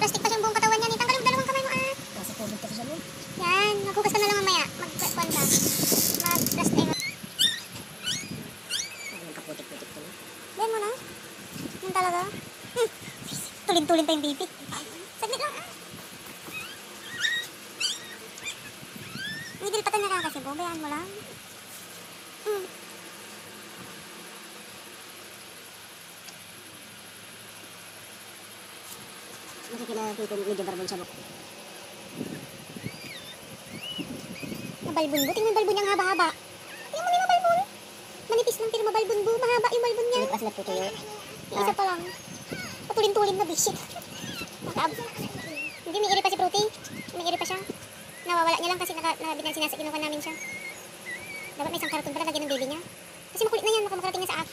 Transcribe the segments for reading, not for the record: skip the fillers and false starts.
Nakaplastik pa siya yung buong katawan niya. Tanggalin mo dalawang kamay mo ah. Kasi COVID kasi siya mo. Yan, maghugas ka na lang mamaya. Magkuhan ka. Magplastik. Ang kaputik-putik ko na. Yan mo na. Yan talaga. Tulin-tulin pa yung baby. Saglit lang ah. Hindi pa tayo nakakasibo. Bayaan mo lang. Nakikilala ko medyo barbon siya mo. Mabalbon mo. Tingnan yung balbon niyang haba-haba. Tingnan mo na yung mabalbon. Manipis lang pero mabalbon mo. Mahaba yung balbon niya. Hindi pa sila puto yun. Isa pa lang. Patulin-tulin na bisit. Hindi, may iri pa si Fruity. May iri pa siya. Nawawala niya lang kasi kinukuha namin siya. Dapat may isang karton pala lagyan ng baby niya. Kasi makulit na yan. Makarating na sa akin.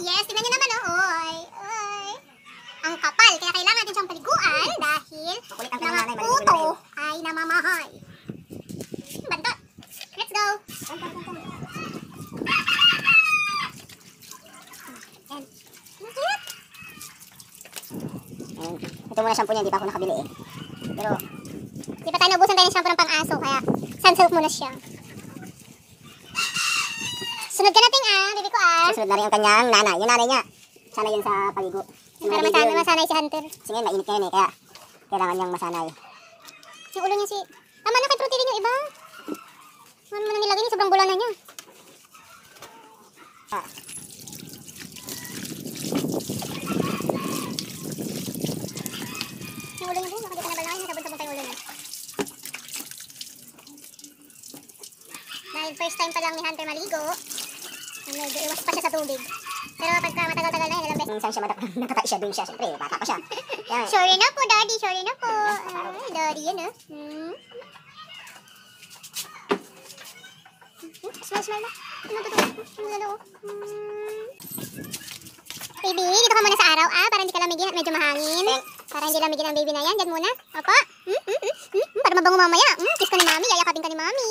Yes, tingnan niyo naman oh. Oy, oy. Ang kapal, kaya kailangan natin siyang paliguan dahil mga puto ay namamahay. Bandot. Let's go. Ito muna shampoo niya, hindi pa ako nakabili eh. Pero di pa tayo naubusan tayo ng shampoo ng pang-aso, kaya sunsilk muna siya. Sunod ka natin baby ko Susunod na rin ang kanyang nanay. Yung nanay niya, sana yun sa paligo. Para masanay si Hunter. Kasi ngayon, mainit ngayon kaya kailangan niyang masanay. Yung ulo niya tama na kay protein yung iba. Ano mo na nilagay niya, sobrang bula na niya. Yung ulo niya baka di pa nabalangin, nasabon-sabon pa yung ulo niya. Dahil first time pa lang ni Hunter maligo, medyo iwas pa siya sa tubig. Pero pagka matagal-tagal na yun, alam Saan siya nakatay siya, dun siya. Siyempre, bata pa siya. Yan. sorry na po, daddy, sorry na po. Ay, daddy yan Smile na. Ano? Baby, dito ka muna sa araw para hindi ka lamigin at medyo mahangin. Para hindi lamigin ang baby na yan. Diyan muna. Opo. Para mabango mamaya. Kiss ka ni mami, yayakapin ka ni mami.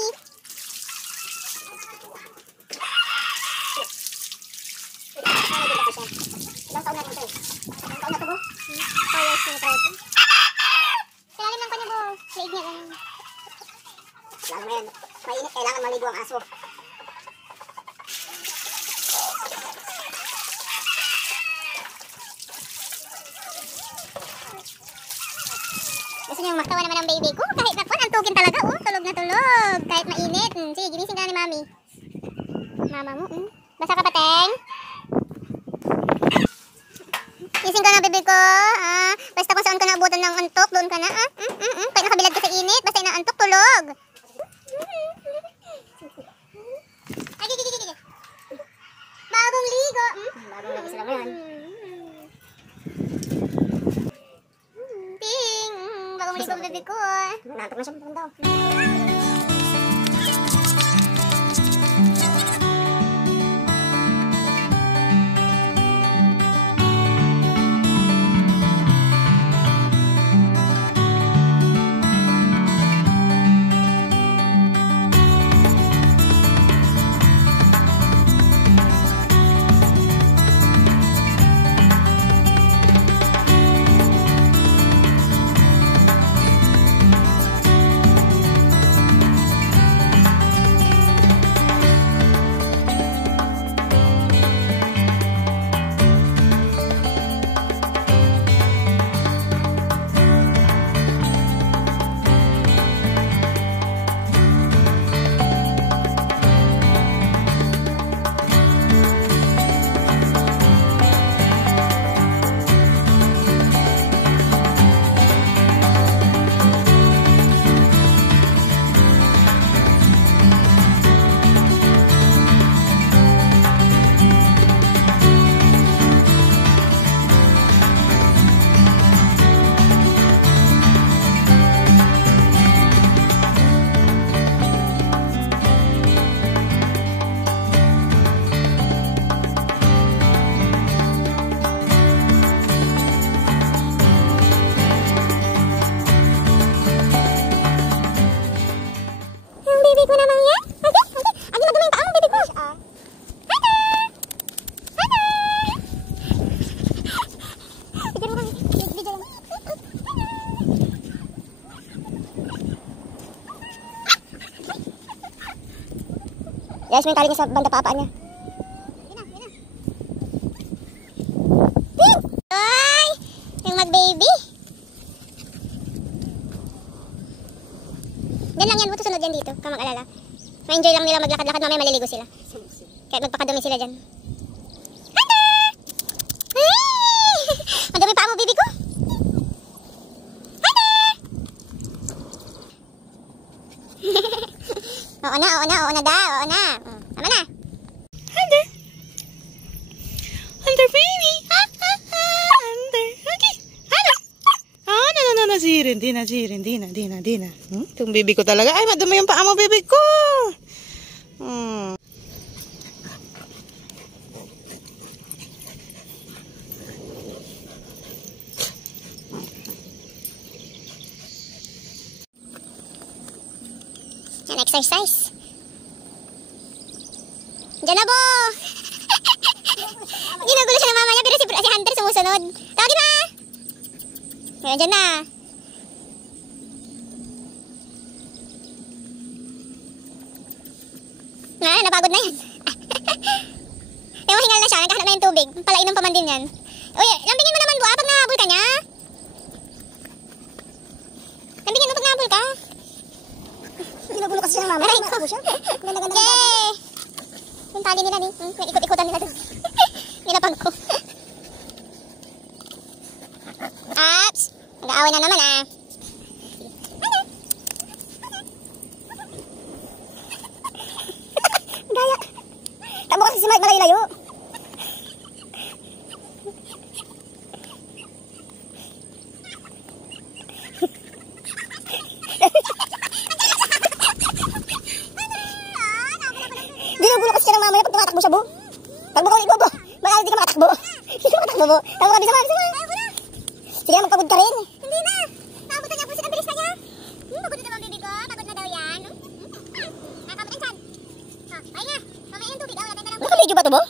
Ilang taon na ito? Ilang taon na ito, bo? 4 years na try ito. Kailangan lang kanya, bo. Leeg niya lang. Lalo mo yan. Mainit, kailangan maligo ang aso. Gusto niyong magtawa naman ang baby ko. Kahit nakon, antukin talaga. Tulog na tulog. Kahit mainit. Sige, ginising ka na ni mami. Mama mo. Basa ka pa, Teng? Gising ka na, baby ko. Basta kung saan ka naabutan ng antok, doon ka na. Kahit nakabilad ka sa init, basta inaantok, tulog. Ay, gigi. Bagong ligo. Bagong ligo sila ngayon. Ping. Bagong ligo, baby ko. Nantok na siya, maganda. Guys, may tali niya sa banda papa niya. Ay! Yung mag-baby. Yan lang yan. Buto sunod yan dito. Ka mag-alala. Ma-enjoy lang nila maglakad-lakad. Mamaya maliligo sila. Kaya magpakadumi sila dyan. Hunter! Ay! Madumi pa mo, baby ko. Hunter! Oo na daw. Tama na. Hunter! Hunter, baby! Hunter! Okay! Hunter! No. Dina. Itong baby ko talaga. Ay, madumi yung paa mo, baby ko! Yan, exercise. Diyan na, bo! Ginugulo siya ng mama niya, pero si Hunter sumusunod. Tawagin na! Ayan, dyan na. Napagod na yan. na yung tubig. Palainom pa man din yan. Uy, lambingin mo naman, Bua, pag nahabol ka niya. Lambingin mo pag nahabol ka. Ginugulo kasi siya ng mama. Aray ko. Nakakabo siya. Ganda-ganda. Yay! Yung tali nila ni. May ikot-ikotan nila doon. Nilapag ko. Aps! Mag-aaway na naman ah. Gaya. Tamo kasi si Mike malayo-layo. Ginugulo kasi siya ng mama niya pag tumatakbo siya, Bu. Pag mo ulit, Bu. Baka hindi ka makatakbo. Hindi ka makatakbo, Bu. Tama ka, bisa mo. Sige, magpagod ka rin. Hindi na. Naabutan niya po siya. Ang bilis na niya. Pagod na naman, baby ko. Pagod na daw yan. Nakakabot ang chan. Ay nga. Mamaya yung tubig. Aw, natin na lang. Naka-video ba to, Bu?